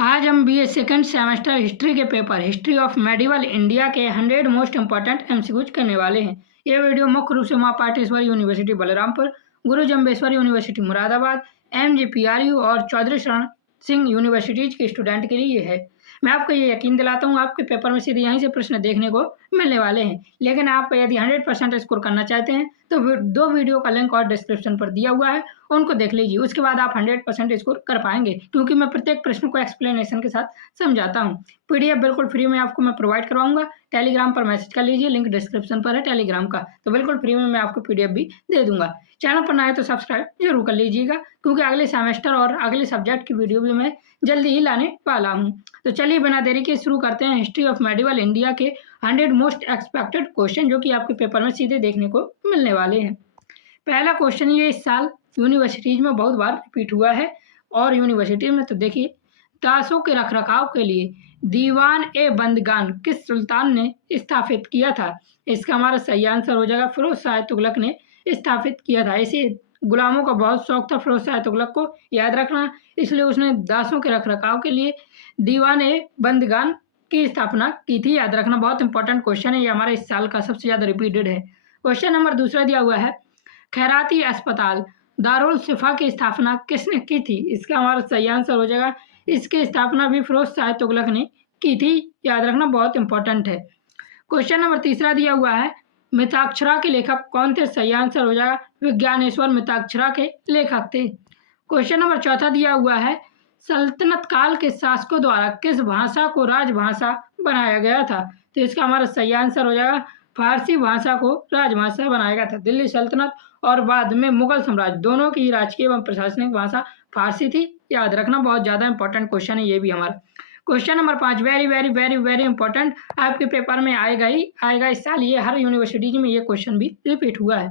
आज हम BA second semester history के paper history of medieval India के 100 मोस्ट इंपॉर्टेंट एमसीक्यूज करने वाले हैं। यह वीडियो मुख्य रूप से मां पाटेश्वर यूनिवर्सिटी बलरामपुर, गुरु जम्बेश्वर यूनिवर्सिटी मुरादाबाद, एमजीपीआरयू और चौधरी शरण सिंह यूनिवर्सिटीज के स्टूडेंट के लिए है। मैं आपको ये यकीन दिलाता हूँ आपके पेपर में सीधे यहीं से प्रश्न देखने को मिलने वाले हैं। लेकिन आप यदि 100% स्कोर करना चाहते हैं तो दो वीडियो का लिंक और डिस्क्रिप्शन पर दिया हुआ है, उनको देख लीजिए। उसके बाद आप 100% स्कोर कर पाएंगे, क्योंकि मैं प्रत्येक प्रश्न को एक्सप्लेनेशन के साथ समझाता हूँ। पीडीएफ बिल्कुल फ्री में आपको मैं प्रोवाइड करवाऊंगा। टेलीग्राम पर मैसेज कर लीजिए, लिंक डिस्क्रिप्शन पर है टेलीग्राम का, तो बिल्कुल फ्री में मैं आपको पीडीएफ भी दे दूंगा। चैनल पर नए है तो सब्सक्राइब जरूर कर लीजिएगा, क्योंकि अगले सेमेस्टर और अगले सब्जेक्ट की वीडियो भी मैं जल्दी ही लाने वाला हूँ। तो चलिए बिना देरी के शुरू करते हैं हिस्ट्री ऑफ मेडिवल इंडिया के 100 मोस्ट एक्सपेक्टेड क्वेश्चन, जो कि आपके पेपर में सीधे देखने को मिलने वाले हैं। पहला क्वेश्चन ये इस साल यूनिवर्सिटीज में बहुत बार रिपीट हुआ है, और यूनिवर्सिटी में तो देखिए, दासों के रखरखाव के लिए दीवान ए बंदगान किस सुल्तान ने स्थापित किया था? इसका हमारा सही आंसर हो जाएगा फिरोज शाह तुगलक ने स्थापित किया था। इसे गुलामों का बहुत शौक था फिरोज शाह तुगलक को, याद रखना, इसलिए उसने दासों के रखरखाव के लिए दीवान ए बंदगान की स्थापना की थी। याद रखना, बहुत इंपॉर्टेंट क्वेश्चन है, ये हमारे इस साल का सबसे ज्यादा रिपीटेड है। क्वेश्चन नंबर दूसरा दिया हुआ है, खैराती अस्पताल दारुल शिफा की स्थापना किसने की थी? इसका हमारा सही आंसर हो जाएगा, इसकी स्थापना भी फिरोज शाह तुगलक ने की थी। याद रखना, बहुत इंपॉर्टेंट है। क्वेश्चन नंबर तीसरा दिया हुआ है, मिताक्षरा के लेखक कौन थे? सही आंसर हो जाएगा, विज्ञानेश्वर मिताक्षरा के लेखक थे। क्वेश्चन नंबर चौथा दिया हुआ है, सल्तनत काल के शासकों द्वारा किस भाषा को राजभाषा बनाया गया था? तो इसका हमारा सही आंसर हो जाएगा, फारसी भाषा को राजभाषा बनाया गया था। दिल्ली सल्तनत और बाद में मुगल साम्राज्य दोनों की राजकीय एवं प्रशासनिक भाषा फारसी थी। याद रखना, बहुत ज्यादा इंपॉर्टेंट क्वेश्चन है ये भी हमारा। Question number 5 very very very very important, आपके पेपर में आएगा ही आएगा इस साल, ये हर यूनिवर्सिटी में ये क्वेश्चन भी रिपीट हुआ है।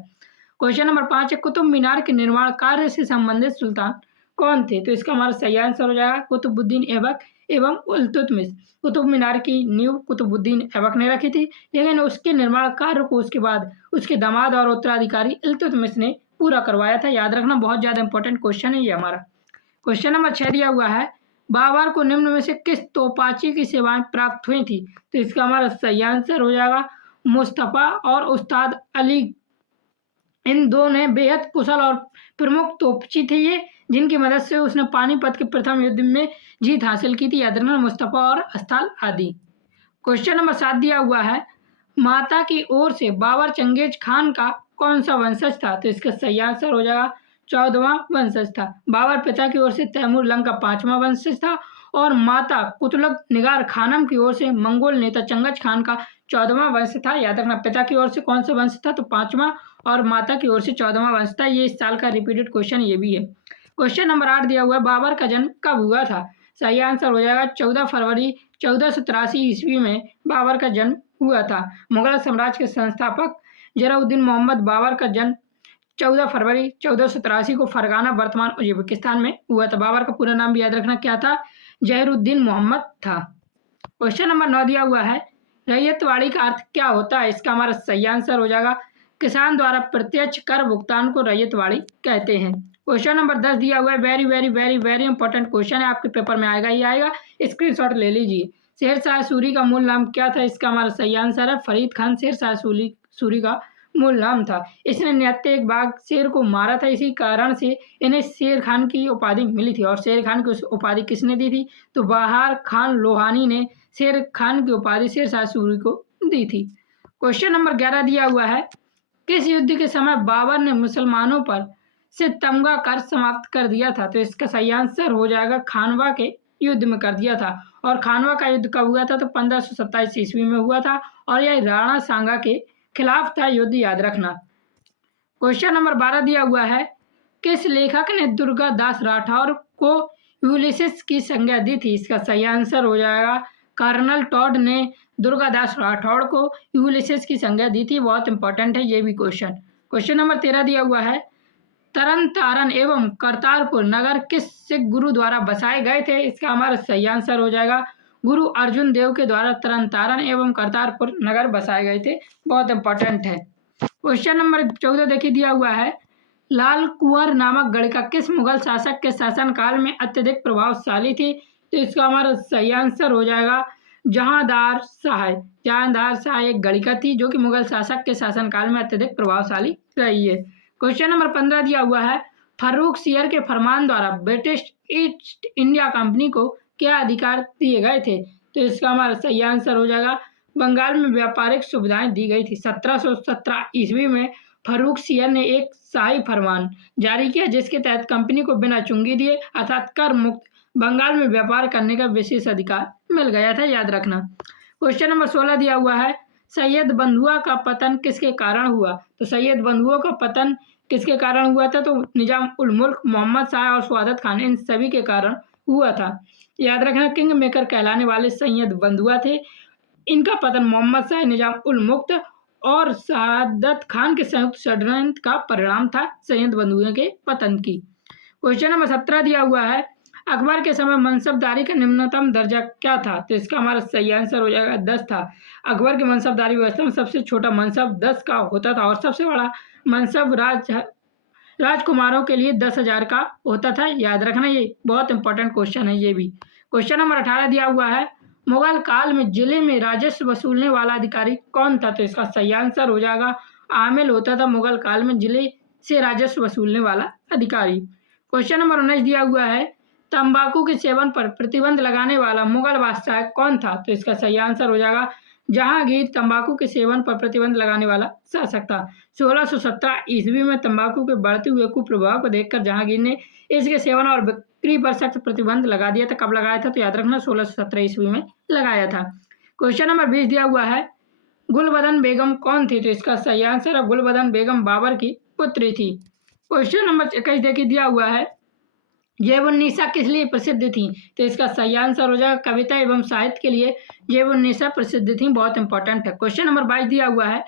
क्वेश्चन नंबर 5 है, कुतुब मीनार के निर्माण कार्य से संबंधित सुल्तान कौन थे? तो इसका हमारा सही आंसर हो जाएगा, कुतुबुद्दीन ऐबक एवं इल्तुतमिश। कुतुब मीनार की नींव कुतुबुद्दीन ऐबक ने रखी थी, लेकिन उसके निर्माण कार्य को उसके बाद उसके दामाद और उत्तराधिकारी इल्तुतमिश ने पूरा करवाया था। याद रखना, बहुत ज्यादा इंपॉर्टेंट क्वेश्चन है ये हमारा। क्वेश्चन नंबर 6 दिया हुआ है, बाबर को निम्न में से किस तोपाची की सेवाएं प्राप्त हुई थी? तो इसका हमारा सही आंसर हो जाएगा, मुस्तफा और उस्ताद अली। इन दो ने बेहद कुशल और प्रमुख तोपची थे ये, जिनकी मदद से उसने पानीपत के प्रथम युद्ध में जीत हासिल की थी। याद रखना, मुस्तफा और अस्ताल आदि। क्वेश्चन नंबर 7 दिया हुआ है, माता की ओर से बाबर चंगेज खान का कौन सा वंशज था? तो इसका सही आंसर हो जाएगा, 14वां वंशज था। बाबर पिता की ओर से तैमूर लंग का 5वां वंशज था, और माता कुतुब निगार खानम की ओर से मंगोल नेता चंगेज खान का 14वां वंश था। याद रखना, पिता की ओर से कौन सा वंश था? तो 5वां, और माता की ओर से 14वां वंश था। ये इस साल का रिपीटेड क्वेश्चन ये भी है। क्वेश्चन नंबर 8 दिया हुआ है, बाबर का जन्म कब हुआ था? सही आंसर हो जाएगा, 14 फरवरी 1483 ईस्वी में बाबर का जन्म हुआ था। मुगल साम्राज्य के संस्थापक जलालुद्दीन मोहम्मद बाबर का जन्म 14 फरवरी 1483 को फरगाना वर्तमान उज्बेकिस्तान में हुआ था। बाबर का पूरा नाम भी याद रखना क्या था? जहीरुद्दीन मोहम्मद था। क्वेश्चन नंबर 9 दिया हुआ है, रैयतवाड़ी का अर्थ क्या होता है? इसका हमारा सही आंसर हो जाएगा, किसान द्वारा प्रत्यक्ष कर भुगतान को रैयतवाड़ी कहते हैं। क्वेश्चन नंबर 10 दिया हुआ है, very very very very important question है, आपके पेपर में आएगा ही आएगा, स्क्रीनशॉट ले लीजिए। शेरशाह सूरी का मूल नाम क्या था? इसका हमारा सही आंसर है, फरीद खान शेरशाह सूरी का मूल नाम था। इसने 91 बाघ शेर को मारा था, इसी कारण से इन्हें शेर खान की उपाधि मिली थी। और शेर खान की उपाधि किसने दी थी? तो बहार खान लोहानी ने शेर खान की उपाधि शेरशाह सूरी को दी थी। क्वेश्चन नंबर 11 दिया हुआ है, किस युद्ध के समय बाबर ने मुसलमानों पर से तमगा कर समाप्त कर दिया था? तो इसका सही आंसर हो जाएगा, खानवा के युद्ध में कर दिया था। और खानवा का युद्ध कब हुआ था? तो 1527 ईस्वी में हुआ था, और यह राणा सांगा के खिलाफ था युद्ध। याद रखना। क्वेश्चन नंबर 12 दिया हुआ है, किस लेखक ने दुर्गा दास राठौर को यूलिसिस की संज्ञा दी थी? इसका सही आंसर हो जाएगा, कर्नल टॉड ने दुर्गा दास राठौड़ को यूलिसिस की संज्ञा दी थी। बहुत इंपॉर्टेंट है ये भी क्वेश्चन। क्वेश्चन नंबर 13 दिया हुआ है, तरन तारण एवं करतारपुर नगर किस सिख गुरु द्वारा बसाए गए थे? इसका हमारा सही आंसर हो जाएगा, गुरु अर्जुन देव के द्वारा तरन तारण एवं करतारपुर नगर बसाए गए थे। बहुत इंपॉर्टेंट है। क्वेश्चन नंबर 14 देखिए दिया हुआ है, लाल कुंवर नामक गढ़िका किस मुगल शासक के शासनकाल में अत्यधिक प्रभावशाली थी? तो इसका हमारा सही आंसर हो जाएगा जहांदार शाह। जहांदार शाह एक गणिका थी जो कि मुगल शासक के शासनकाल में अत्यधिक प्रभावशाली रही है। क्वेश्चन नंबर 15 दिया हुआ है, फर्रुख सियर के फरमान द्वारा ब्रिटिश ईस्ट इंडिया कंपनी को क्या अधिकार दिए गए थे? तो इसका हमारा सही आंसर हो जाएगा बंगाल में व्यापारिक सुविधाएं दी गई थी। 1717 ईस्वी में फर्रुख सियर ने एक शाही फरमान जारी किया जिसके तहत कंपनी को बिना चुंगी दिए अर्थात कर मुक्त बंगाल में व्यापार करने का विशेष अधिकार मिल गया था, याद रखना। क्वेश्चन नंबर 16 दिया हुआ है, सैयद बंधुआ का पतन किसके कारण हुआ? तो सैयद बंधुआ का पतन किसके कारण हुआ था? तो निजाम उल मुल्क, मोहम्मद शाह और सआदत खान, इन सभी के कारण हुआ था। याद रखना, किंग मेकर कहलाने वाले सैयद बंधुआ थे। इनका पतन मोहम्मद शाह, निजाम उल मुल्क और सआदत खान के संयुक्त षड्यंत्र का परिणाम था सैयद बंधुआ के पतन की। क्वेश्चन नंबर 17 दिया हुआ है, अकबर के समय मनसबदारी का निम्नतम दर्जा क्या था? तो इसका हमारा सही आंसर हो जाएगा 10 था। अकबर की मनसबदारी व्यवस्था में सबसे छोटा मनसब 10 का होता था और सबसे बड़ा मनसब राजकुमारों के लिए 10,000 का होता था। याद रखना, ये बहुत इंपॉर्टेंट क्वेश्चन है ये भी। क्वेश्चन नंबर 18 दिया हुआ है, मुगल काल में जिले में राजस्व वसूलने वाला अधिकारी कौन था? तो इसका सही आंसर हो जाएगा आमिल होता था मुगल काल में जिले से राजस्व वसूलने वाला अधिकारी। क्वेश्चन नंबर 19 दिया हुआ है, तंबाकू के सेवन पर प्रतिबंध लगाने वाला मुगल बादशाह कौन था? तो इसका सही आंसर हो जाएगा जहांगीर तंबाकू के सेवन पर प्रतिबंध लगाने वाला शासक था। 1617 ईस्वी में तंबाकू के बढ़ते हुए कुप्रभाव को देखकर जहांगीर ने इसके सेवन और बिक्री पर सख्त प्रतिबंध लगा दिया था। कब लगाया था? तो याद रखना 1617 ईस्वी में लगाया था। क्वेश्चन नंबर 20 दिया हुआ है, गुलबदन बेगम कौन थी? तो इसका सही आंसर है गुलबदन बेगम बाबर की पुत्री थी। क्वेश्चन नंबर 21 देखिए दिया हुआ है, जैबुन्निसा किस लिए प्रसिद्ध थी? तो इसका सही आंसर हो जाएगा कविता एवं साहित्य के लिए जैबुन्निसा प्रसिद्ध थी, बहुत इंपॉर्टेंट है। क्वेश्चन नंबर 22 दिया हुआ है,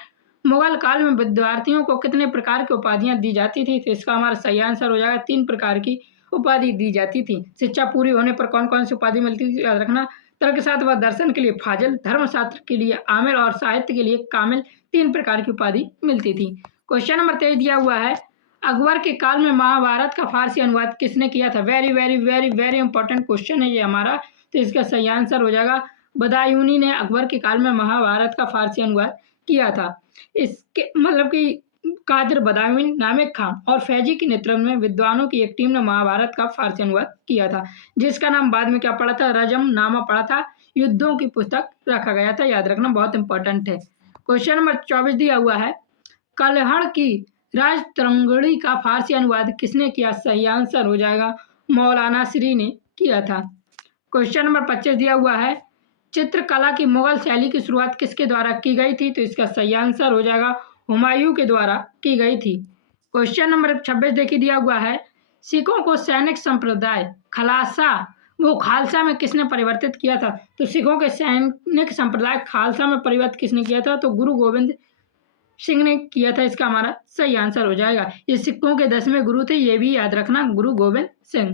मुगल काल में विद्यार्थियों को कितने प्रकार की उपाधियां दी जाती थी? तो इसका हमारा सही आंसर हो जाएगा 3 प्रकार की उपाधि दी जाती थी। शिक्षा पूरी होने पर कौन कौन सी उपाधि मिलती थी? याद रखना, तर्कशास्त्र व दर्शन के लिए फाजिल, धर्मशास्त्र के लिए आमिर और साहित्य के लिए कामिल, 3 प्रकार की उपाधि मिलती थी। क्वेश्चन नंबर 23 दिया हुआ है, अकबर के काल में महाभारत का फारसी अनुवाद किसने किया था? Very very very very important question है ये हमारा। तो इसका सही आंसर हो जाएगा बदायूनी ने अकबर के काल में महाभारत का फारसी अनुवाद किया था। इसके मतलब कि कादिर बदायूनी, नामिक खान और फैजी के नेतृत्व में विद्वानों की एक टीम ने महाभारत का फारसी अनुवाद किया था, जिसका नाम बाद में क्या पड़ा था? रजम नामा पड़ा था। युद्धों की पुस्तक रखा गया था, याद रखना, बहुत इंपॉर्टेंट है। क्वेश्चन नंबर 24 दिया हुआ है, कलहड़ की राजतरंगिणी का फारसी अनुवाद किसने किया? सही आंसर हो जाएगा मौलाना श्री ने किया था। क्वेश्चन नंबर 25 दिया हुआ है, चित्रकला की मुगल शैली की शुरुआत किसके द्वारा की गई थी? तो इसका सही आंसर हो जाएगा हुमायूं के द्वारा की गई थी। क्वेश्चन नंबर 26 देखिए दिया हुआ है, सिखों को सैनिक संप्रदाय खालसा में किसने परिवर्तित किया था? तो सिखों के सैनिक संप्रदाय खालसा में परिवर्तित किसने किया था? तो गुरु गोविंद सिंह ने किया था। इसका हमारा सही आंसर हो जाएगा। ये सिखों के 10वें गुरु थे, ये भी याद रखना, गुरु गोविंद सिंह।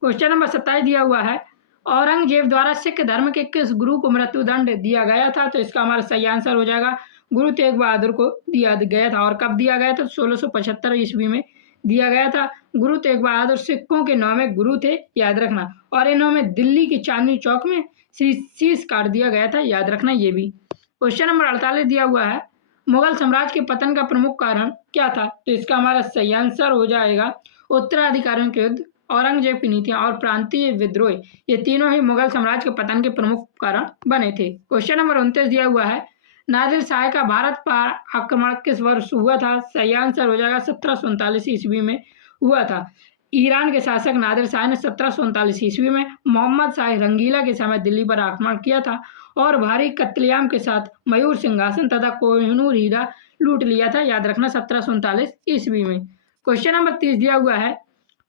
क्वेश्चन नंबर 27 दिया हुआ है, औरंगजेब द्वारा सिख धर्म के किस गुरु को मृत्युदंड दिया गया था? तो इसका हमारा सही आंसर हो जाएगा गुरु तेग बहादुर को दिया गया था। और कब दिया गया था? 1675 ईस्वी में दिया गया था। गुरु तेग बहादुर सिखों के 9वें गुरु थे, याद रखना, और इन्होंने दिल्ली की चांदनी चौक में शीश काट दिया गया था, याद रखना ये भी। क्वेश्चन नंबर 48 दिया हुआ है, मुगल साम्राज्य के पतन का प्रमुख कारण क्या था? तो इसका हमारा सही आंसर हो जाएगा उत्तराधिकारियों के युद्ध, औरंगजेब की नीतियां और प्रांतीय विद्रोह, ये तीनों ही मुगल साम्राज्य के पतन के प्रमुख कारण बने थे। क्वेश्चन नंबर 29 दिया हुआ है, नादिर शाह का भारत पर आक्रमण किस वर्ष हुआ था? सही आंसर हो जाएगा 1739 ईस्वी में हुआ था। ईरान के शासक नादिर शाह ने 1739 ईस्वी में मोहम्मद शाह रंगीला के समय दिल्ली पर आक्रमण किया था और भारी कत्लेआम के साथ मयूर सिंहासन तथा कोहिनूर हीरा लूट लिया था, याद रखना, 1739 ईस्वी में। क्वेश्चन नंबर 30 दिया हुआ है,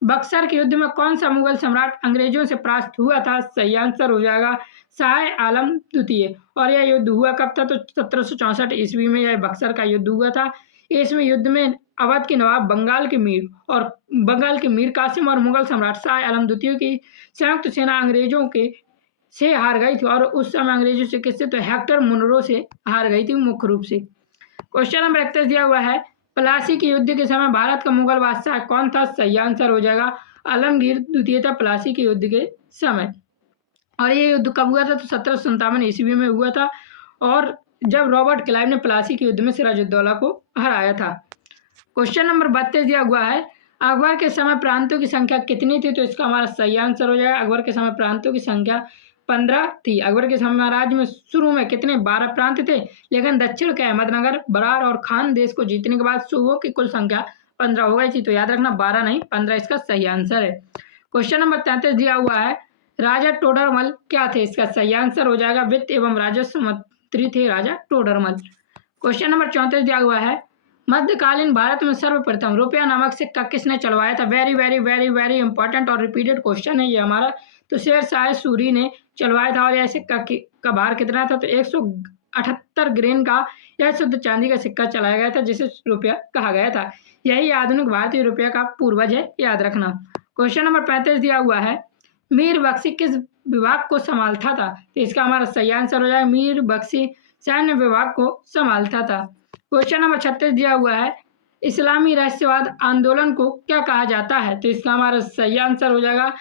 बक्सर के युद्ध में कौन सा मुगल सम्राट अंग्रेजों से परास्त हुआ था? सही आंसर हो जाएगा शाह आलम द्वितीय। और यह युद्ध हुआ कब था? तो 1764 ईस्वी में यह बक्सर का युद्ध हुआ था। इसमें युद्ध में अवध के नवाब बंगाल के मीर कासिम और मुगल सम्राट शाह आलम द्वितीय की संयुक्त सेना अंग्रेजों के से हार गई थी। और उस समय अंग्रेजों से किससे? तो हेक्टर मुनरो से हार गई थी मुख्य रूप से। क्वेश्चन नंबर 31 दिया हुआ है, प्लासी के युद्ध के समय भारत का मुगल बादशाह कौन था? सही आंसर हो जाएगा आलमगीर द्वितीय था प्लासी के युद्ध के समय। और ये युद्ध कब हुआ था? तो 1757 ईस्वी में हुआ था, और जब रॉबर्ट क्लाइव ने प्लासी के युद्ध में सिराजुद्दौला को हराया था। क्वेश्चन नंबर 32 दिया हुआ है, अकबर के समय प्रांतों की संख्या कितनी थी? तो इसका हमारा सही आंसर हो जाएगा, अकबर के समय प्रांतों की संख्या 15 थी। अकबर के साम्राज्य में शुरू में कितने? 12 प्रांत थे, लेकिन दक्षिण के अहमदनगर, बरार और खान देश को जीतने के बाद सूबों की कुल संख्या 15 हो गई थी। तो याद रखना 12 नहीं 15 इसका सही आंसर है। क्वेश्चन नंबर 33 दिया हुआ है, राजा टोडरमल क्या थे? इसका सही आंसर हो जाएगा वित्त एवं राजस्व मंत्री थे राजा टोडरमल। क्वेश्चन नंबर 34 दिया हुआ है, मध्यकालीन भारत में सर्वप्रथम रुपया नामक सिक्का किसने चलवाया था? Very very very very important और रिपीटेड क्वेश्चन है ये हमारा। तो शेर शाह सूरी ने चलवाया था, और यह सिक्का का भार कितना था? तो 178 ग्रेन का यह शुद्ध चांदी का सिक्का चलाया गया था, जिसे रुपया कहा गया था। यही आधुनिक भारतीय रुपया का पूर्वज है, याद रखना। क्वेश्चन नंबर 35 दिया हुआ है, मीर बख्शी किस विभाग को संभालता था? तो इसका हमारा सही आंसर हो जाएगा, मीर बख्शी सैन्य विभाग को संभालता था। क्वेश्चन नंबर 36 दिया हुआ है, इस्लामी रहस्यवाद आंदोलन को क्या कहा जाता है? तो इसका हमारा सही आंसर हो जाएगा,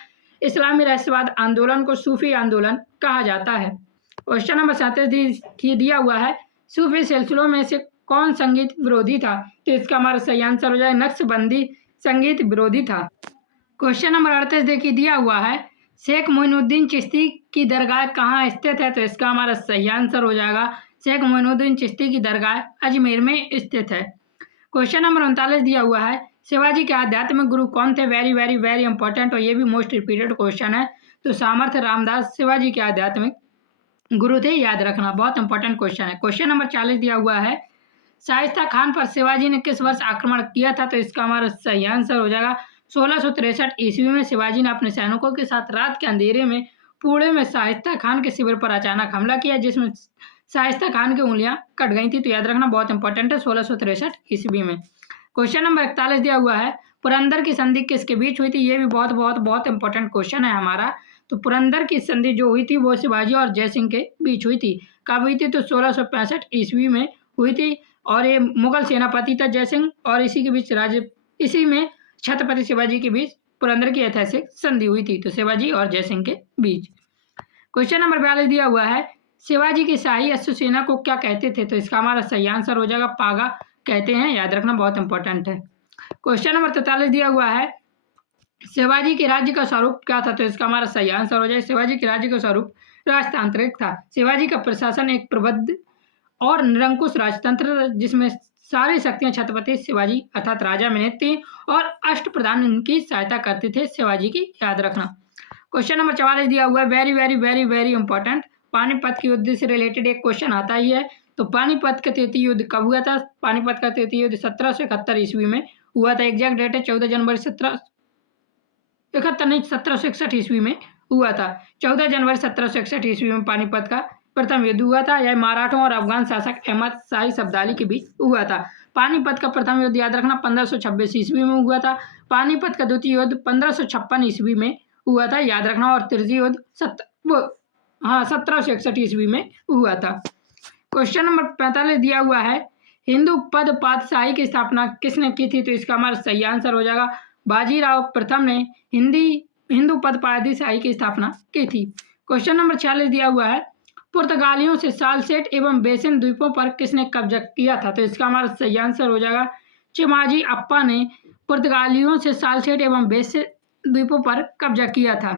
इस्लामी रहस्यवाद आंदोलन को सूफी आंदोलन कहा जाता है। क्वेश्चन नंबर 37 दिया हुआ है, सूफी सिलसिलों में से कौन संगीत विरोधी था? तो इसका हमारा सही आंसर हो जाएगा, नक्शबंदी संगीत विरोधी था। क्वेश्चन नंबर 38 देखिए दिया हुआ है, शेख मोइनुद्दीन चिश्ती की दरगाह कहाँ स्थित है? तो इसका हमारा सही आंसर हो जाएगा, शेख मोइनुद्दीन चिश्ती की दरगाह अजमेर में स्थित है। क्वेश्चन नंबर 39 दिया हुआ है, शिवाजी के आध्यात्मिक गुरु कौन थे? वेरी वेरी वेरी इंपॉर्टेंट, और ये भी मोस्ट रिपीटेड क्वेश्चन है। तो सामर्थ्य रामदास शिवाजी के आध्यात्मिक गुरु थे, याद रखना, बहुत इंपॉर्टेंट क्वेश्चन है। क्वेश्चन नंबर 40 दिया हुआ है, शाइस्ता खान पर शिवाजी ने किस वर्ष आक्रमण किया था? तो इसका हमारा सही आंसर हो जाएगा, 1663 ईस्वी में शिवाजी ने अपने सैनिकों के साथ रात के अंधेरे में पुणे में शाइस्ता खान के शिविर पर अचानक हमला किया, जिसमें शाइस्ता खान की उंगलियां कट गई थी। तो याद रखना, बहुत इंपॉर्टेंट है, 1663 ईस्वी में। क्वेश्चन नंबर 41 दिया हुआ है, पुरंदर की संधि किसके बीच हुई थी? ये भी बहुत बहुत बहुत इंपॉर्टेंट क्वेश्चन है हमारा। तो पुरंदर की संधि जो हुई थी वो शिवाजी और जयसिंह के बीच हुई थी। कब हुई थी? तो 1665 ईस्वी में हुई थी, और ये मुगल सेनापति था जयसिंह, और इसी में छत्रपति शिवाजी के बीच पुरंदर की ऐतिहासिक संधि हुई थी, तो शिवाजी और जयसिंह के बीच। क्वेश्चन नंबर 42 दिया हुआ है, शिवाजी की शाही अश्व सेना को क्या कहते थे? तो इसका हमारा सही आंसर हो जाएगा, पागा कहते हैं, याद रखना, बहुत इंपॉर्टेंट है। क्वेश्चन नंबर 43 दिया हुआ है, शिवाजी के राज्य का स्वरूप क्या था? तो इसका हमारा सही आंसर हो जाए, शिवाजी के राज्य का स्वरूप राजतांत्रिक था। शिवाजी का प्रशासन एक प्रबुद्ध और निरंकुश राजतंत्र, जिसमें सारी शक्तियां छत्रपति शिवाजी अर्थात राजा में थी, और अष्टप्रधान इनकी सहायता करते थे शिवाजी की, याद रखना। क्वेश्चन नंबर 44 दिया हुआ है, very very very very important, Panipat के युद्ध से रिलेटेड एक क्वेश्चन आता ही है। तो पानीपत का तृतीय युद्ध कब हुआ था? पानीपत का तृतीय युद्ध 1771 ईस्वी में हुआ था। एग्जैक्ट डेट है 14 जनवरी 1761 ईस्वी में हुआ था। 14 जनवरी 1761 ईस्वी में पानीपत का प्रथम युद्ध हुआ था। यह मराठों और अफगान शासक अहमद शाही अब्दाली के बीच हुआ था। पानीपत का प्रथम युद्ध याद रखना 1526 ईस्वी में हुआ था। पानीपत का द्वितीय युद्ध 1556 ईस्वी में हुआ था, याद रखना, और तृतीय युद्ध 1761 ईस्वी में हुआ था। क्वेश्चन नंबर 45 दिया हुआ है, हिंदू पद पातशाही की स्थापना किसने की थी? तो इसका हमारा सही आंसर हो जाएगा, बाजीराव प्रथम ने हिंदू पद पातशाही की स्थापना की थी। क्वेश्चन नंबर 46 दिया हुआ है, पुर्तगालियों से सालसेट एवं बेसिन द्वीपों पर किसने कब्जा किया था? तो इसका हमारा सही आंसर हो जाएगा, चिमाजी अप्पा ने पुर्तगालियों से सालसेट एवं बेसिन द्वीपों पर कब्जा किया था।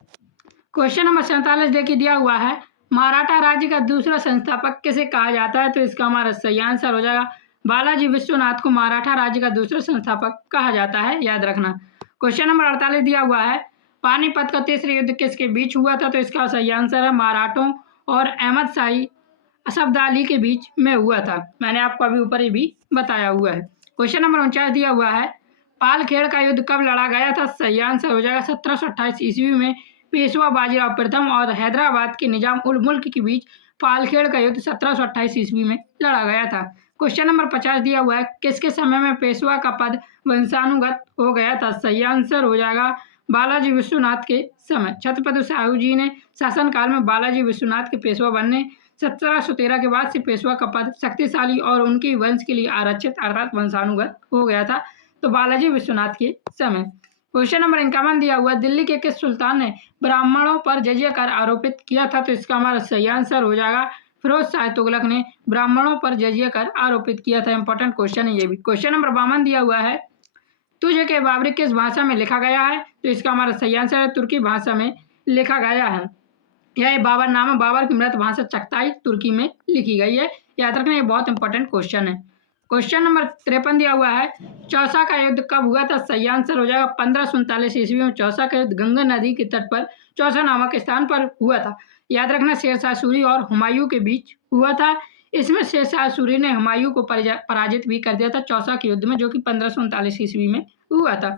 क्वेश्चन नंबर 47 देखिए दिया हुआ है, मराठा राज्य का दूसरा संस्थापक किसे कहा जाता है? तो इसका हमारा सही आंसर हो जाएगा, बालाजी विश्वनाथ को मराठा राज्य का दूसरा संस्थापक कहा जाता है, याद रखना। क्वेश्चन नंबर 48 दिया हुआ है, पानीपत का तीसरा युद्ध किसके बीच हुआ था? तो इसका सही आंसर है, मराठों और अहमद शाही अब्दाली के बीच में हुआ था। मैंने आपको अभी ऊपर ही भी बताया हुआ है। क्वेश्चन नंबर 49 दिया हुआ है, पालखेड़ का युद्ध कब लड़ा गया था? सही आंसर हो जाएगा 1728 ईस्वी में पेशवा बाजीराव प्रथम और हैदराबाद के निजाम उल मुल्क के बीच पालखेड़ का युद्ध 1728 ईस्वी में लड़ा गया था। क्वेश्चन नंबर 50 दिया हुआ है, किसके समय में पेशवा का पद वंशानुगत हो गया था? सही आंसर हो जाएगा, बालाजी विश्वनाथ के समय। छत्रपति साहू जी ने शासनकाल में बालाजी विश्वनाथ के पेशवा बनने 1713 के बाद से पेशवा का पद शक्तिशाली और उनकी वंश के लिए आरक्षित अर्थात वंशानुगत हो गया था, तो बालाजी विश्वनाथ के समय। क्वेश्चन नंबर 51 दिया हुआ, दिल्ली के किस सुल्तान ने ब्राह्मणों पर जजिया कर आरोपित किया था? तो इसका हमारा सही आंसर हो जाएगा फिरोज शाह तुगलक ने ब्राह्मणों पर जजिया कर आरोपित किया था। इंपॉर्टेंट क्वेश्चन है ये भी। क्वेश्चन नंबर 52 दिया हुआ है, तुझे के बाबरी किस भाषा में लिखा गया है? तो इसका हमारा सही आंसर है तुर्की भाषा में लिखा गया है। यह बाबर नामा बाबर की मृत भाषा चगताई तुर्की में लिखी गई है। याद रखना, ये बहुत इंपॉर्टेंट क्वेश्चन है। क्वेश्चन नंबर 53 दिया हुआ है, चौसा का युद्ध कब हुआ था? सही आंसर हो जाएगा 1547 ईस्वी में चौसा का युद्ध गंगा नदी के तट पर चौसा नामक स्थान पर हुआ था। याद रखना, शेरशाह सूरी और हुमायूं के बीच हुआ था। इसमें शेरशाह सूरी ने हुमायूं को पराजित भी कर दिया था चौसा के युद्ध में, जो कि 1539 ईस्वी में हुआ था।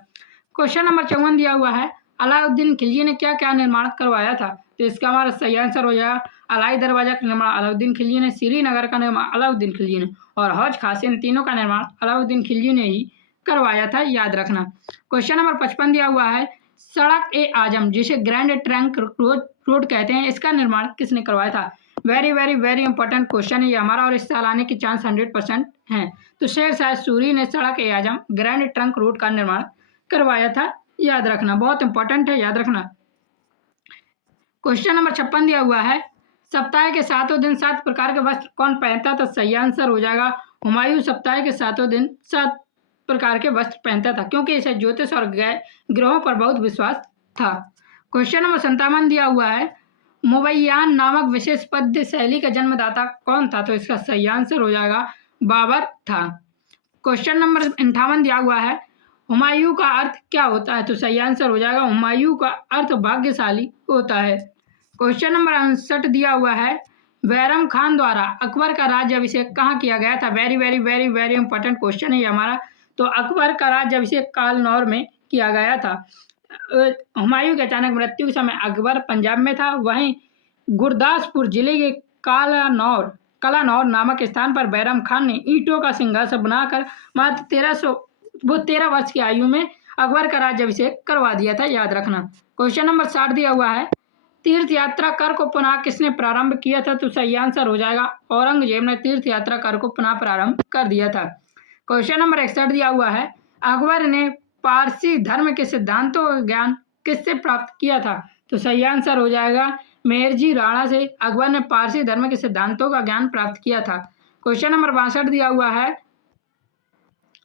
क्वेश्चन नंबर 54 दिया हुआ है, अलाउद्दीन खिलजी ने क्या क्या निर्माण करवाया था? तो इसका हमारा सही आंसर हो जाएगा अलाई दरवाजा का निर्माण अलाउद्दीन खिलजी ने, श्रीनगर का निर्माण अलाउद्दीन खिलजी ने और हौज खास, इन तीनों का निर्माण अलाउद्दीन खिलजी ने ही करवाया था। याद रखना। क्वेश्चन नंबर 55 दिया हुआ है, सड़क ए आजम जिसे ग्रैंड ट्रंक रोड कहते हैं, इसका निर्माण किसने करवाया था? Very very very important question है ये हमारा, और इस साल आने की चांस 100% है। तो शेरशाह सूरी ने सड़क ए आजम ग्रैंड ट्रंक रोड का निर्माण करवाया था। याद रखना, बहुत इंपॉर्टेंट है, याद रखना। क्वेश्चन नंबर 56 दिया हुआ है, सप्ताह के 7 दिन 7 प्रकार के वस्त्र कौन पहनता था? सही आंसर हो जाएगा हुमायूं सप्ताह के 7 दिन 7 प्रकार के वस्त्र पहनता था, क्योंकि इसे ज्योतिष और ग्रहों पर बहुत विश्वास था। क्वेश्चन नंबर 57 दिया हुआ है, मुबैयान नामक विशेष पद्य शैली का जन्मदाता कौन था? तो इसका सही आंसर हो जाएगा बाबर था। क्वेश्चन नंबर 58 दिया हुआ है, हुमायूं का अर्थ क्या होता है? तो सही आंसर हो जाएगा हुमायूं का अर्थ भाग्यशाली होता है। क्वेश्चन नंबर 59 दिया हुआ है, बैरम खान द्वारा अकबर का राज्याभिषेक कहाँ किया गया था? Very very very very important question है ये हमारा। तो अकबर का राज्याभिषेक कालनौर में किया गया था। हुमायूं की अचानक मृत्यु के समय अकबर पंजाब में था, वहीं गुरदासपुर जिले के कलानौर नामक स्थान पर बैरम खान ने ईंटों का सिंहासन बनाकर मात्र 13 वर्ष की आयु में अकबर का राज्याभिषेक करवा दिया था। याद रखना। क्वेश्चन नंबर 60 दिया हुआ है, तीर्थ यात्रा कर को पुनः किसने प्रारंभ किया था? तो सही आंसर हो जाएगा औरंगजेब ने तीर्थ यात्रा कर को पुनः प्रारंभ कर दिया था। क्वेश्चन नंबर 61 दिया हुआ है, अकबर ने पारसी धर्म के सिद्धांतों का ज्ञान किससे प्राप्त किया था? तो सही आंसर हो जाएगा मेहरजी राणा से अकबर ने पारसी धर्म के सिद्धांतों का ज्ञान प्राप्त किया था। क्वेश्चन नंबर 62 दिया हुआ है,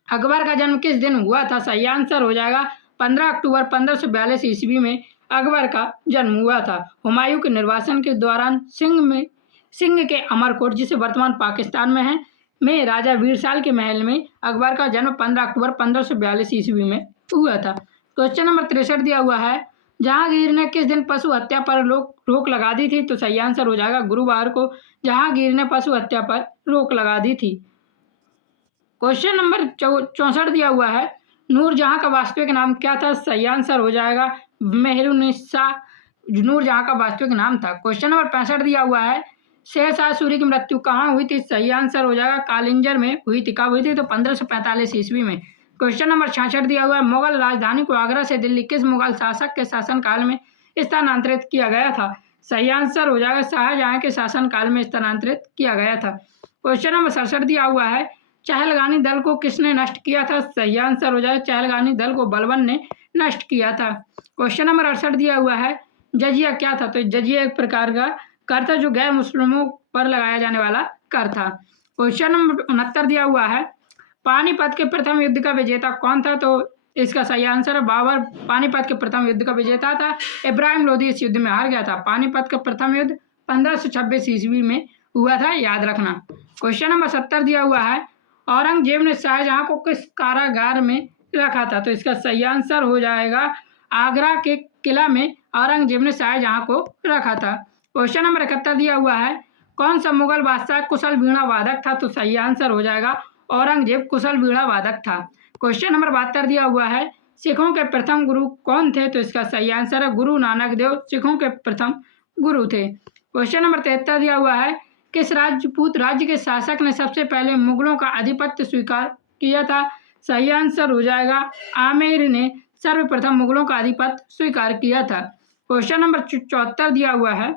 अकबर का जन्म किस दिन हुआ था? सही आंसर हो जाएगा 15 अक्टूबर 1542 ईस्वी में अकबर का जन्म हुआ था। हुमायूं के निर्वासन के दौरान सिंह के अमरकोट, जिसे वर्तमान पाकिस्तान में है, में राजा वीरसाल के महल में अकबर का जन्म 15 अक्टूबर 1542 ईस्वी में हुआ था। क्वेश्चन नंबर 63 दिया हुआ है, जहांगीर ने किस दिन पशु हत्या पर रोक लगा दी थी? तो सही आंसर हो जाएगा गुरुवार को जहांगीर ने पशु हत्या पर रोक लगा दी थी। क्वेश्चन नंबर 64 दिया हुआ है, नूरजहां का वास्तविक नाम क्या था? सही आंसर हो जाएगा मेहरुन्निसा नूरजहां का वास्तविक नाम था। क्वेश्चन नंबर 65 दिया हुआ है, शेरशाह सूरी की मृत्यु कहाँ हुई थी? सही आंसर हो जाएगा कालिंजर में हुई थी। कब हुई थी? तो 1545 ईस्वी में। क्वेश्चन नंबर 66 दिया हुआ है, मुगल राजधानी को आगरा से दिल्ली किस मुगल शासक के शासनकाल में स्थानांतरित किया गया था? सही आंसर हो जाएगा शाहजहां के शासनकाल में स्थानांतरित किया गया था। क्वेश्चन नंबर 67 दिया हुआ है, चहलगानी दल को किसने नष्ट किया था? सही आंसर हो जाएगा चहलगानी दल को बलबन ने नष्ट किया था। क्वेश्चन नंबर 68 दिया हुआ है, जजिया क्या था? तो जजिया एक प्रकार का कर था जो गैर मुस्लिमों पर लगाया जाने वाला कर था। क्वेश्चन नंबर 69 दिया हुआ है, पानीपत के प्रथम युद्ध का विजेता कौन था? तो इसका सही आंसर है बाबर पानीपत के प्रथम युद्ध का विजेता था। इब्राहिम लोदी इस युद्ध में हार गया था। पानीपत का प्रथम युद्ध 1526 ईस्वी में हुआ था। याद रखना। क्वेश्चन नंबर 70 दिया हुआ है, औरंगजेब ने शाहजहां को किस कारागार में रखा था? तो इसका सही आंसर हो जाएगा आगरा के किला में औरंगजेब ने शाहजहां को रखा था। क्वेश्चन नंबर 71 दिया हुआ है, कौन सा मुगल बादशाह कुशल वीणा वादक था? तो सही आंसर हो जाएगा औरंगजेब कुशल वीणा वादक था। क्वेश्चन नंबर 72 दिया हुआ है, सिखों के प्रथम गुरु कौन थे? तो इसका सही आंसर है गुरु नानक देव सिखों के प्रथम गुरु थे। क्वेश्चन नंबर 73 दिया हुआ है, किस राजपूत राज्य के शासक ने सबसे पहले मुगलों का आधिपत्य स्वीकार किया था? सही आंसर हो जाएगा आमेर ने सर्वप्रथम मुगलों का आधिपत्य स्वीकार किया था। क्वेश्चन नंबर 74 दिया हुआ है,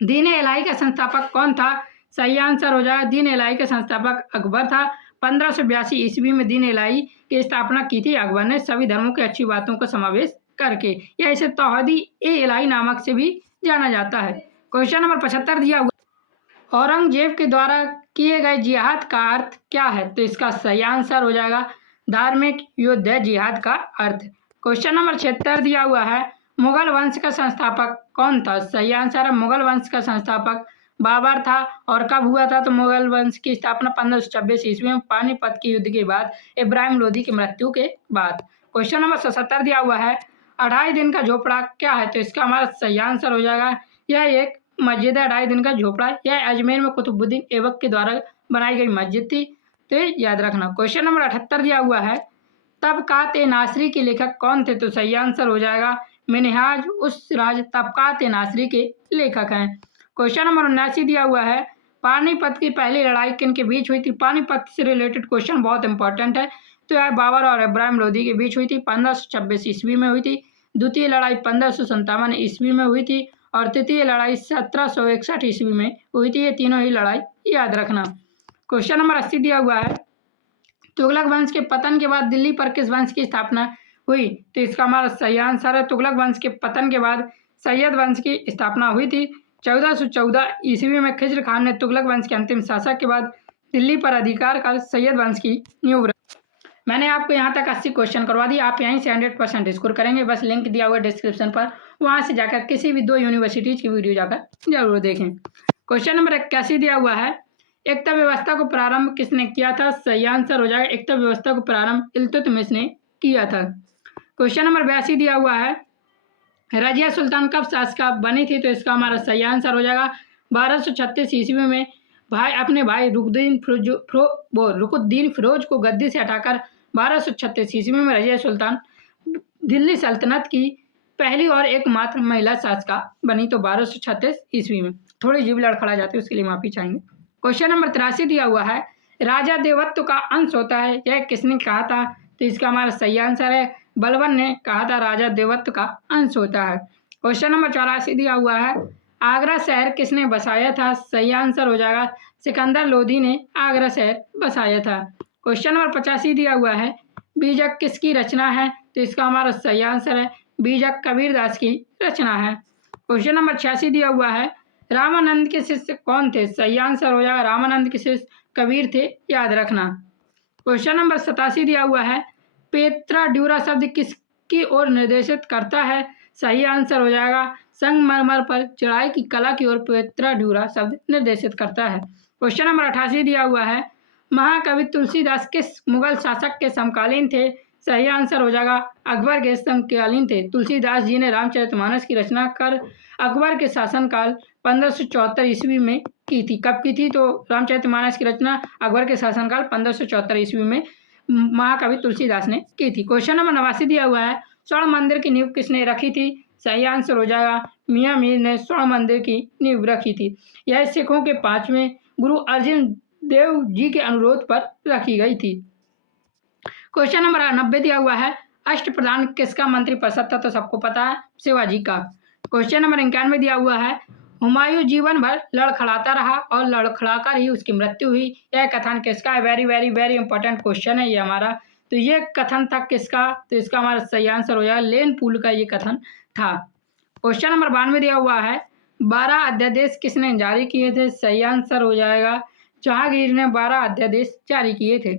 दीन इलाही का संस्थापक कौन था? सही आंसर हो जाएगा दीन इलाही का संस्थापक अकबर था। 1582 ईस्वी में दीन इलाही की स्थापना की थी अकबर ने, सभी धर्मों की अच्छी बातों का समावेश करके। या इसे तौहीद ए इलाही नामक से भी जाना जाता है। क्वेश्चन नंबर 75 दिया हुआ, औरंगजेब के द्वारा किए गए जिहाद का अर्थ क्या है? तो इसका सही आंसर हो जाएगा धार्मिक युद्ध है जिहाद का अर्थ। क्वेश्चन नंबर 76 दिया हुआ है, मुगल वंश का संस्थापक कौन था? सही आंसर है मुगल वंश का संस्थापक बाबर था। और कब हुआ था? तो मुगल वंश की स्थापना 1526 ईस्वी में पानीपत के युद्ध के बाद, इब्राहिम लोदी की मृत्यु के बाद। क्वेश्चन नंबर 77 दिया हुआ है, 2.5 दिन का झोपड़ा क्या है? तो इसका हमारा सही आंसर हो जाएगा यह एक मस्जिद है 2.5 दिन का झोपड़ा। यह अजमेर में कुतुबुद्दीन ऐबक के द्वारा बनाई गई मस्जिद थी, तो ये याद रखना। क्वेश्चन नंबर 78 दिया हुआ है, तबकात ए नासरी के लेखक कौन थे? तो सही आंसर हो जाएगा मिनहाज उस राज तबकात ए नासरी के लेखक हैं। क्वेश्चन नंबर 79 दिया हुआ है, पानीपत की पहली लड़ाई किन के बीच हुई थी? पानीपत से रिलेटेड क्वेश्चन बहुत इंपॉर्टेंट है। तो यह बाबर और इब्राहिम लोदी के बीच हुई थी, 1526 ईस्वी में हुई थी। द्वितीय लड़ाई 1557 ईस्वी में हुई थी और तृतीय लड़ाई 1761 ईस्वी में हुई थी। ये तीनों ही लड़ाई याद रखना। क्वेश्चन नंबर 80 दिया हुआ है, तुगलक वंश के पतन के बाद दिल्ली पर किस वंश की स्थापना हुई? तो इसका हमारा सही आंसर है तुगलक वंश के पतन के बाद सैयद वंश की स्थापना हुई थी। 1414 ईस्वी में खिज्र खान ने तुगलक वंश के अंतिम शासक के बाद दिल्ली पर अधिकार कर सैयद वंश की नींव रखी। मैंने आपको यहाँ तक 80 क्वेश्चन करवा दिए, आप यहीं से 100% स्कोर करेंगे। बस लिंक दिया हुआ है डिस्क्रिप्शन पर, वहाँ से जाकर किसी भी 2 यूनिवर्सिटीज की वीडियो जाकर जरूर देखें। क्वेश्चन नंबर 81 दिया हुआ है, एकता व्यवस्था को प्रारंभ किसने किया था? सही आंसर हो जाएगा एकता व्यवस्था को प्रारंभ इल्तुतमिश ने किया था। क्वेश्चन नंबर 82 दिया हुआ है, रजिया सुल्तान कब शासिका बनी थी? तो इसका हमारा सही आंसर हो जाएगा 1236 ईस्वी में अपने भाई रुकुद्दीन फिरोज को गद्दी से हटाकर 1236 ईस्वी में रजिया सुल्तान दिल्ली सल्तनत की पहली और एकमात्र महिला शासिका बनी। तो 1236 ईस्वी में थोड़ी जीभ लड़खड़ा जाती है, उसके लिए माफी चाहेंगे। क्वेश्चन नंबर 83 दिया हुआ है, राजा देवत्व का अंश होता है, यह किसने कहा था? तो इसका हमारा सही आंसर है बलबन ने कहा था राजा देवत्व का अंश होता है। क्वेश्चन नंबर 84 दिया हुआ है, आगरा शहर किसने बसाया था? सही आंसर हो जाएगा सिकंदर लोदी ने आगरा शहर बसाया था। क्वेश्चन नंबर 85 दिया हुआ है, बीजक किसकी रचना है? तो इसका हमारा सही आंसर है बीजक कबीरदास की रचना है। क्वेश्चन नंबर 86 दिया हुआ है, रामानंद के शिष्य कौन थे? सही आंसर हो जाएगा रामानंद के शिष्य कबीर थे, याद रखना। क्वेश्चन नंबर 87 दिया हुआ है, पेत्रा ड्यूरा शब्द किसकी ओर निर्देशित करता है? सही आंसर हो जाएगा संगमरमर पर चढ़ाई की कला की ओर पेत्रा ड्यूरा शब्द निर्देशित करता है। क्वेश्चन नंबर 88 दिया हुआ है, महाकवि तुलसीदास किस मुगल शासक के समकालीन थे? सही आंसर हो जाएगा अकबर के समकालीन थे। तुलसीदास जी ने रामचरितमानस की रचना कर अकबर के शासनकाल 1574 ईस्वी में की थी। कब की थी? तो रामचरितमानस की रचना अकबर के शासनकाल 1574 ईस्वी में महाकवि तुलसीदास ने की थी। क्वेश्चन नंबर 89 दिया हुआ है, स्वर्ण मंदिर की नींव किसने रखी थी? सही आंसर हो जाएगा मियाँ मीर ने स्वर्ण मंदिर की नींव रखी थी। यह सिखों के 5वें गुरु अर्जुन देव जी के अनुरोध पर रखी गई थी। क्वेश्चन नंबर 90 दिया हुआ है, अष्टप्रधान किसका मंत्रिपरिषद था? तो सबको पता है शिवाजी का। क्वेश्चन नंबर 91 दिया हुआ है, हुमायूं जीवन भर लड़खड़ाता रहा और लड़खड़ाकर ही उसकी मृत्यु हुई, यह कथन किसका है? Very very very important question है ये हमारा। तो ये कथन था किसका? तो इसका हमारा सही आंसर हो जाएगा लेन पूल का ये कथन था। क्वेश्चन नंबर 92 दिया हुआ है, 12 अध्यादेश किसने जारी किए थे? सही आंसर हो जाएगा जहांगीर ने 12 अध्यादेश जारी किए थे।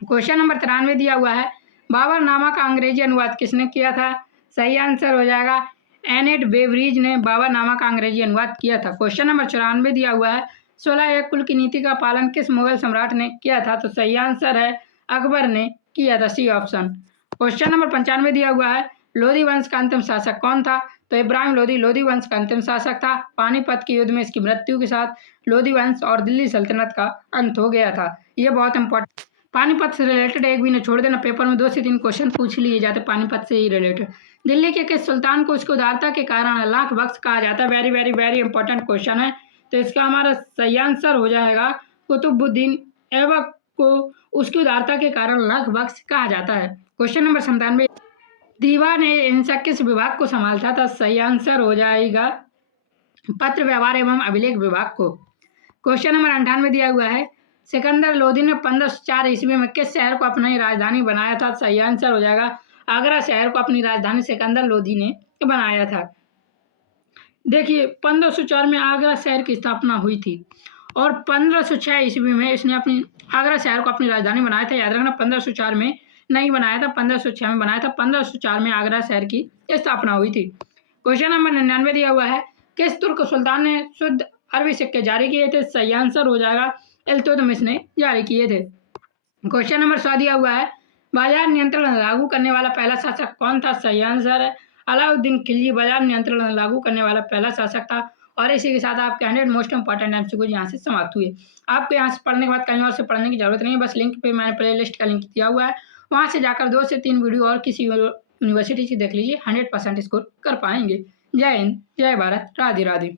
क्वेश्चन नंबर 93 दिया हुआ है, बाबरनामा का अंग्रेजी अनुवाद किसने किया था? सही आंसर हो जाएगा एनेट बेवरीज ने बाबरनामा का अंग्रेजी अनुवाद किया था। क्वेश्चन नंबर 94 दिया हुआ है, 16 कुल की नीति का पालन किस मुगल सम्राट ने किया था? तो सही आंसर है अकबर ने किया था, सी ऑप्शन। क्वेश्चन नंबर 95 दिया हुआ है, लोधी वंश का अंतिम शासक कौन था? तो इब्राहिम लोधी लोधी वंश का अंतिम शासक था। पानीपत के युद्ध में इसकी मृत्यु के साथ लोधी वंश और दिल्ली सल्तनत का अंत हो गया था। ये बहुत इंपॉर्टेंट, पानीपत से रिलेटेड एक भी न छोड़ देना, पेपर में 2 से 3 क्वेश्चन पूछ लिए जाते पानीपत से ही रिलेटेड। दिल्ली के किस सुल्तान को उसकी उदारता के कारण लाख बख्श कहा जाता है? Very very very important question है। तो इसका हमारा सही आंसर हो जाएगा कुतुबुद्दीन ऐबक को उसकी उदारता के कारण लाख बख्श कहा जाता है। क्वेश्चन नंबर 97, दीवान ए हिंसा किस विभाग को संभालता था? सही आंसर हो जाएगा पत्र व्यवहार एवं अभिलेख विभाग को। क्वेश्चन नंबर 98 दिया हुआ है, सिकंदर लोदी ने 1504 ईस्वी में किस शहर को अपनी राजधानी बनाया था? सही आंसर हो जाएगा आगरा शहर को अपनी राजधानी सिकंदर लोदी ने बनाया था। देखिए 1504 में आगरा शहर की स्थापना हुई थी और 1506 ईस्वी में इसने अपनी आगरा शहर को अपनी राजधानी बनाया था। याद रखना 1504 में नहीं बनाया था, 1506 में बनाया था। 1504 में आगरा शहर की स्थापना हुई थी। क्वेश्चन नंबर 99 दिया हुआ है, किस तुर्क सुल्तान ने शुद्ध अरबी सिक्के जारी किए थे? सही आंसर हो जाएगा इल्तुतमिश ने जारी किए थे। क्वेश्चन नंबर 100 दिया हुआ है, बाजार नियंत्रण लागू करने वाला पहला शासक कौन था? सही आंसर है अलाउद्दीन खिलजी बाजार नियंत्रण लागू करने वाला पहला शासक था। और इसी के साथ आपके 100 मोस्ट इंपॉर्टेंट एमसीक्यू यहाँ से समाप्त हुए। आपको यहाँ से पढ़ने के बाद कहीं और से पढ़ने की जरूरत नहीं है, बस लिंक पे मैंने प्ले लिस्ट का लिंक दिया हुआ है, वहाँ से जाकर 2 से 3 वीडियो और किसी यूनिवर्सिटी से देख लीजिए, 100% स्कोर कर पाएंगे। जय हिंद, जय भारत, राधे राधे।